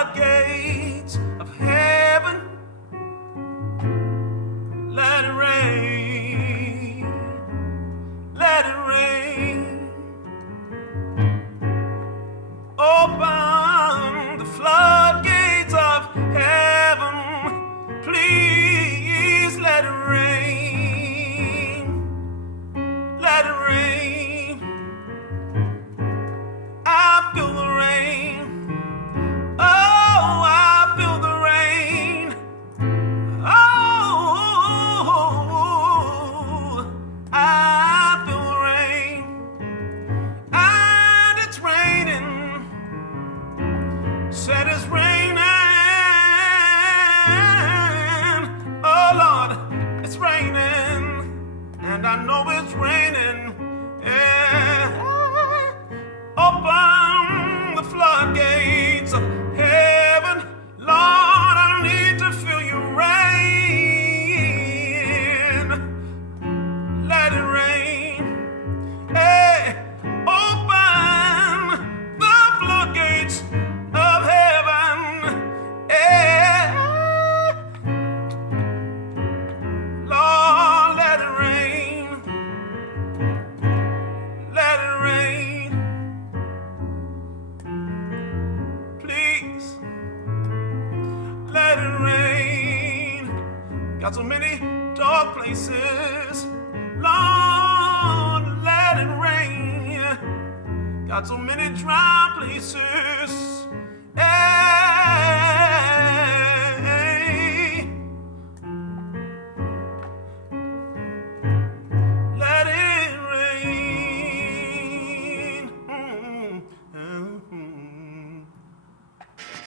floodgates of heaven. Let it rain, let it rain. Open the floodgates of heaven, please let it rain, let it rain. I feel the rain, oh, I feel the rain, oh, I feel the rain, and it's raining. Said it's raining, oh Lord, it's raining, and I know it's raining, yeah. Open the floodgates of heaven, Lord, I need to feel your rain, let it rain, hey. Open the floodgates of heaven, yeah. Lord, let it rain, let it rain, please, let it rain. Got so many dark places, Lord, let it rain. Got so many dry places,